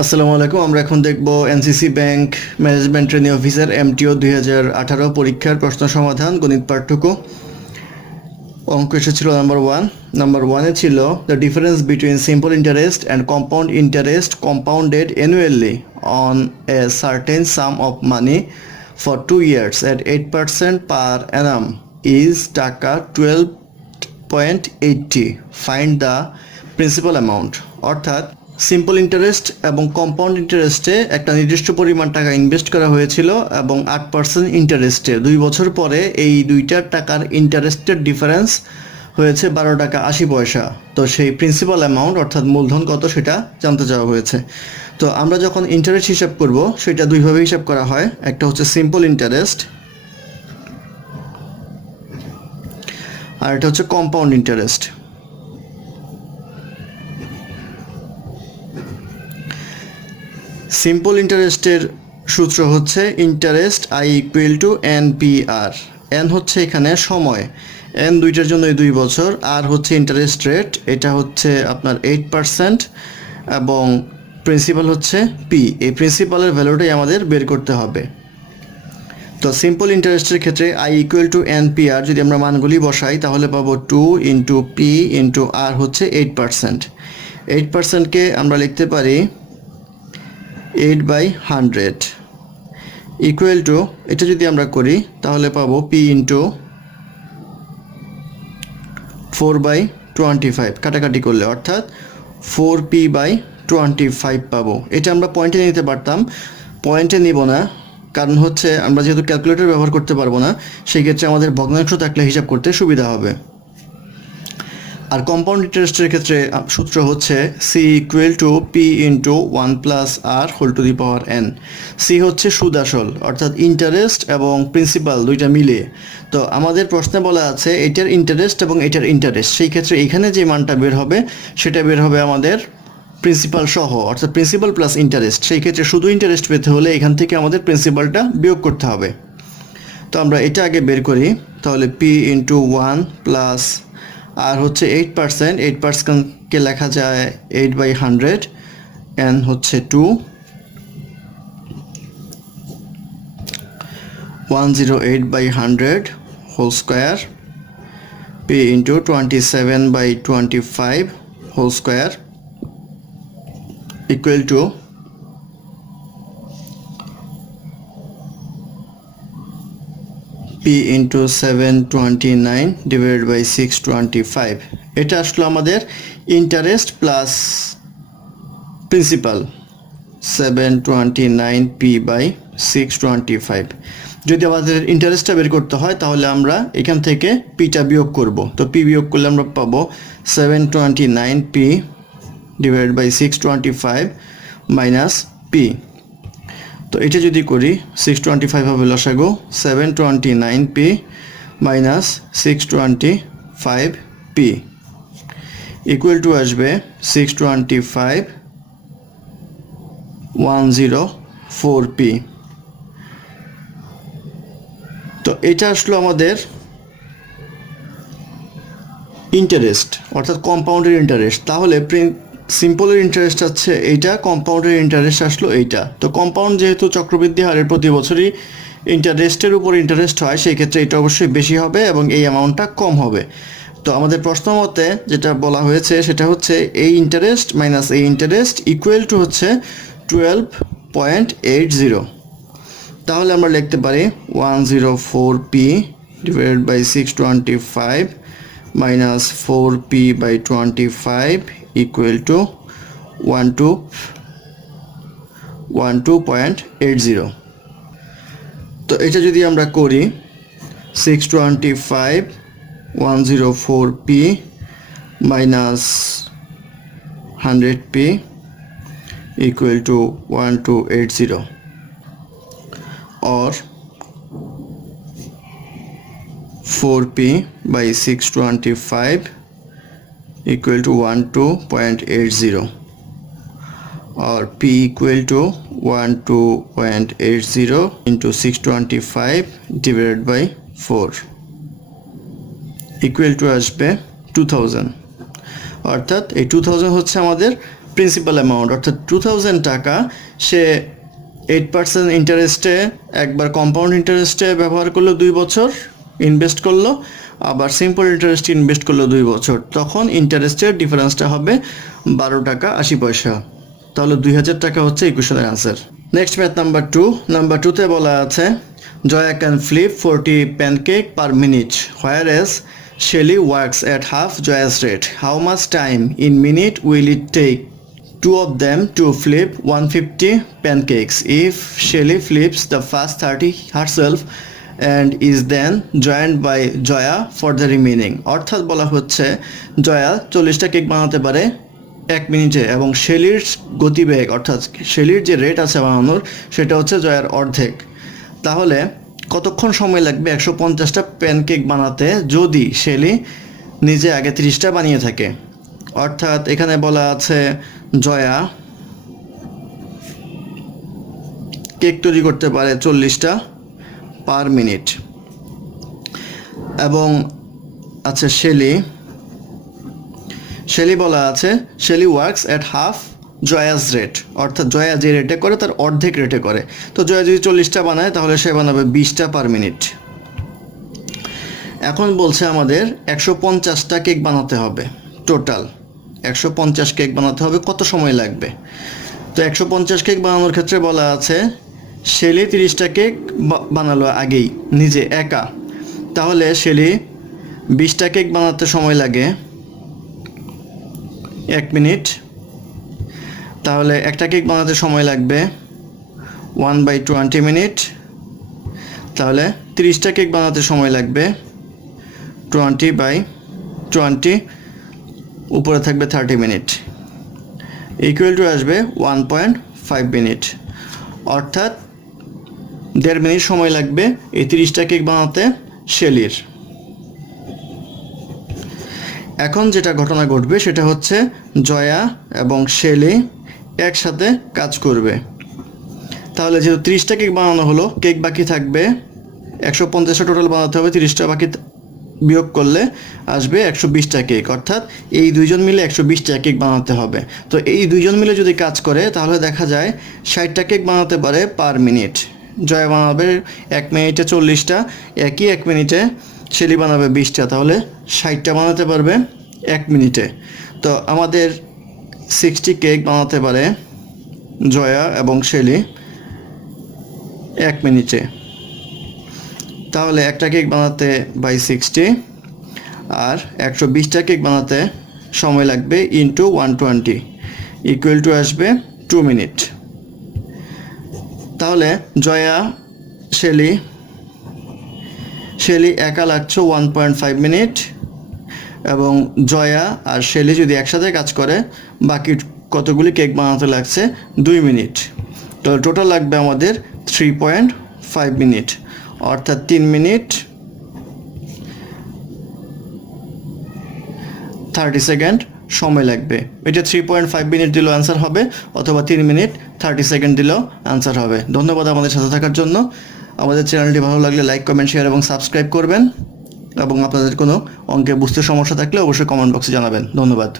আসসালামু আলাইকুম। আমরা এখন দেখব NCC bank management training officer MTO 2018 পরীক্ষার প্রশ্ন সমাধান গণিত পাঠটুকু। অঙ্ক এসেছিল নাম্বার ওয়ানে ছিল the difference between simple interest and compound interest compounded annually on a certain some of money for 2 years at 8% per annum is টাকা 12.80। Find the principal amount. অর্থাৎ সিম্পল ইন্টারেস্ট এবং কম্পাউন্ড ইন্টারেস্টে একটা নির্দিষ্ট পরিমাণ টাকা ইনভেস্ট করা হয়েছিল এবং 8% ইন্টারেস্টে 2 বছর পরে এই দুইটার টাকার ইন্টারেস্টের ডিফারেন্স হয়েছে 12 টাকা 80 পয়সা। তো সেই প্রিন্সিপাল অ্যামাউন্ট অর্থাৎ মূলধন কত সেটা জানতে চাওয়া হয়েছে। তো আমরা যখন ইন্টারেস্ট হিসাব করব সেটা দুইভাবে হিসাব করা হয়। একটা হচ্ছে সিম্পল ইন্টারেস্ট আর এটা হচ্ছে কম্পাউন্ড ইন্টারেস্ট। সিম্পল ইন্টারেস্টের সূত্র হচ্ছে interest I equal to NPR। N হচ্ছে এখানে সময়, এন দুইটার জন্য 2 বছর, আর হচ্ছে ইন্টারেস্ট রেট, এটা হচ্ছে আপনার 8% এবং প্রিন্সিপাল হচ্ছে পি। এই প্রিন্সিপালের ভ্যালুটাই আমাদের বের করতে হবে। তো সিম্পল ইন্টারেস্টের ক্ষেত্রে আই ইকুয়াল টু NPR যদি আমরা মানগুলি বসাই তাহলে পাবো 2 ইন্টু পি ইন্টু আর হচ্ছে 8%। 8%কে আমরা লিখতে পারি 8/100 ইকুয়াল টু, এটা যদি আমরা করি তাহলে পাবো পি ইন্টু 4/25 কাটাকাটি করলে অর্থাৎ 4p/25 পাবো। এটা আমরা পয়েন্টে নিতে পারতাম, পয়েন্টে নিব না, কারণ হচ্ছে আমরা যেহেতু ক্যালকুলেটর ব্যবহার করতে পারবো না, সেই ক্ষেত্রে আমাদের ভগ্নাংশ থাকলে হিসাব করতে সুবিধা হবে। আর কম্পাউন্ড ইন্টারেস্টের ক্ষেত্রে সূত্র হচ্ছে C equal to P into 1+r⁴n। C হচ্ছে সুদ আসল অর্থাৎ ইন্টারেস্ট এবং প্রিন্সিপাল দুইটা মিলে। তো আমাদের প্রশ্নে বলা আছে এটার ইন্টারেস্ট এবং এটার ইন্টারেস্ট, সেই ক্ষেত্রে এখানে যে মানটা বের হবে সেটা বের হবে আমাদের প্রিন্সিপাল সহ অর্থাৎ প্রিন্সিপাল প্লাস ইন্টারেস্ট। সেই ক্ষেত্রে শুধু ইন্টারেস্ট পেতে হলে এখান থেকে আমাদের প্রিন্সিপালটা বিয়োগ করতে হবে। তো আমরা এটা আগে বের করি, তাহলে পি ইন্টু 1 প্লাস আর হচ্ছে 8%, 8%কে লেখা যায় 8/100, এন হচ্ছে 2, 108/100 whole square, P into 27/25 whole square equal to P into 729 divided by 625। এটা আসলো আমাদের ইন্টারেস্ট প্লাস প্রিন্সিপাল 729p/625। যদি আমাদের ইন্টারেস্টটা বের করতে হয় তাহলে আমরা এখান থেকে পিটা বিয়োগ করব। তো পি বিয়োগ করলে আমরা পাবো 729p divided by 625 minus P. তো এটা যদি করি 625 হবে লসাগু, 729p minus 625p equal to আসবে 625 104p। তো এটা আসলো আমাদের ইন্টারেস্ট অর্থাৎ কম্পাউন্ডের ইন্টারেস্ট। তাহলে সিম্পলের ইন্টারেস্ট আছে এইটা, কম্পাউন্ডের ইন্টারেস্ট আসলো এইটা। তো কম্পাউন্ড যেহেতু চক্রবৃদ্ধি হারের প্রতি বছরই ইন্টারেস্টের উপর ইন্টারেস্ট হয়, সেই ক্ষেত্রে এটা অবশ্যই বেশি হবে এবং এই অ্যামাউন্টটা কম হবে। তো আমাদের প্রশ্ন মতে যেটা বলা হয়েছে সেটা হচ্ছে এই ইন্টারেস্ট মাইনাস এই ইন্টারেস্ট ইকুয়াল টু হচ্ছে 12.80। তাহলে আমরা লিখতে পারি 104p divided by 625 minus 4p/25 equal to 12.80। তো এটা যদি আমরা করি 625 104p minus 100p equal to 1280 or 4p/625 equal to 12.80 or p equal to 12.80 into 625 divided by 4 equal to আসবে 2000। অর্থাৎ এই 2000 হচ্ছে আমাদের প্রিন্সিপাল অ্যামাউন্ট অর্থাৎ 2000 টাকা সে 8% ইন্টারেস্টে একবার কম্পাউন্ড ইন্টারেস্টে ব্যবহার করলো 2 বছর ইনভেস্ট করলো, আবার সিম্পল ইন্টারেস্ট ইনভেস্ট করলো 2 বছর, তখন ইন্টারেস্টের ডিফারেন্সটা হবে 12 টাকা 80 পয়সা। তাহলে 2000 টাকা হচ্ছে এই কোশ্চেনের answer. Next math number 2। Number 2তে বলা আছে Jaya can flip 40 pancake per minute whereas Shelly works at half Joya's rate. How much time in minute will it take two of them to flip 150 pancakes? If Shelly flips the first 30 herself and is then joined by Joya for the remaining. অর্থাৎ বলা হচ্ছে Jaya 40টা cake বানাতে পারে 1 মিনিটে এবং শেলির গতিবেগ অর্থাৎ শেলির যে রেট আছে বানানোর সেটা হচ্ছে জয়ার অর্ধেক। তাহলে কতক্ষণ সময় লাগবে 150টা প্যানকেক বানাতে যদি শেলি নিজে আগে 30টা বানিয়ে থাকে? অর্থাৎ এখানে বলা আছে জয়া কেক তৈরি করতে পারে 40টা পার মিনিট এবং আছে শেলি বলা আছে Shelly works at half Jaya's rate, অর্থাৎ জয়া যে রেটে করে তার অর্ধেক রেটে করে। তো জয়া যদি 40টা বানায় তাহলে সে বানাবে 20টা পার মিনিট। এখন বলছে আমাদের 150টা কেক বানাতে হবে, টোটাল 150 কেক বানাতে হবে, কত সময় লাগবে? তো 150 কেক বানানোর ক্ষেত্রে বলা আছে শেলি 30টা কেক বানালো আগেই নিজে একা, তাহলে শেলি 20টা কেক বানাতে সময় লাগে 1 মিনিট। তাহলে একটা কেক বানাতে সময় লাগবে 1/20 মিনিট। তাহলে 30টা কেক বানাতে সময় লাগবে 20/20, উপরে থাকবে 30 মিনিট, ইকুয়াল টু আসবে 1.5 মিনিট, অর্থাৎ 1.5 মিনিট সময় লাগবে এই 30টা কেক বানাতে শেলির। এখন যেটা ঘটনা ঘটবে সেটা হচ্ছে জয়া এবং শেলি একসাথে কাজ করবে। তাহলে যেহেতু 30টা কেক বানানো হলো, কেক বাকি থাকবে 150টা টোটাল বানাতে হবে, 30টা বাকি বিয়োগ করলে আসবে 120টা কেক, অর্থাৎ এই দুইজন মিলে 120টা কেক বানাতে হবে। তো এই দুইজন মিলে যদি কাজ করে তাহলে দেখা যায় 60টা কেক বানাতে পারে পার মিনিট। জয়া বানাবে 1 মিনিটে 40টা, একই 1 মিনিটে শেলি বানাবে 20টা, তাহলে 60টা বানাতে পারবে 1 মিনিটে। তো আমাদের 60 কেক বানাতে পারে জয়া এবং শেলি 1 মিনিটে। তাহলে একটা কেক বানাতে বাই 60 আর 120টা কেক বানাতে সময় লাগবে ইন্টু 120 ইকুয়াল টু আসবে 2 মিনিট। তাহলে জয়া শেলি একা লাগছে 1.5 মিনিট এবং জয়া আর শেলি যদি একসাথে কাজ করে বাকি কতগুলি কেক বানাতে লাগছে 2 মিনিট। তো টোটাল লাগবে আমাদের 3.5 মিনিট, অর্থাৎ 3 মিনিট 30 সেকেন্ড সময় লাগবে। এটা 3.5 মিনিট দিলেও অ্যান্সার হবে অথবা 3 মিনিট 30 সেকেন্ড দিলেও অ্যান্সার হবে। ধন্যবাদ আমাদের সাথে থাকার জন্য। আমাদের চ্যানেলটি ভালো লাগলে লাইক, কমেন্ট, শেয়ার এবং সাবস্ক্রাইব করবেন এবং আপনাদের কোনো অঙ্কে বুঝতে সমস্যা থাকলে অবশ্যই কমেন্ট বক্সে জানাবেন। ধন্যবাদ।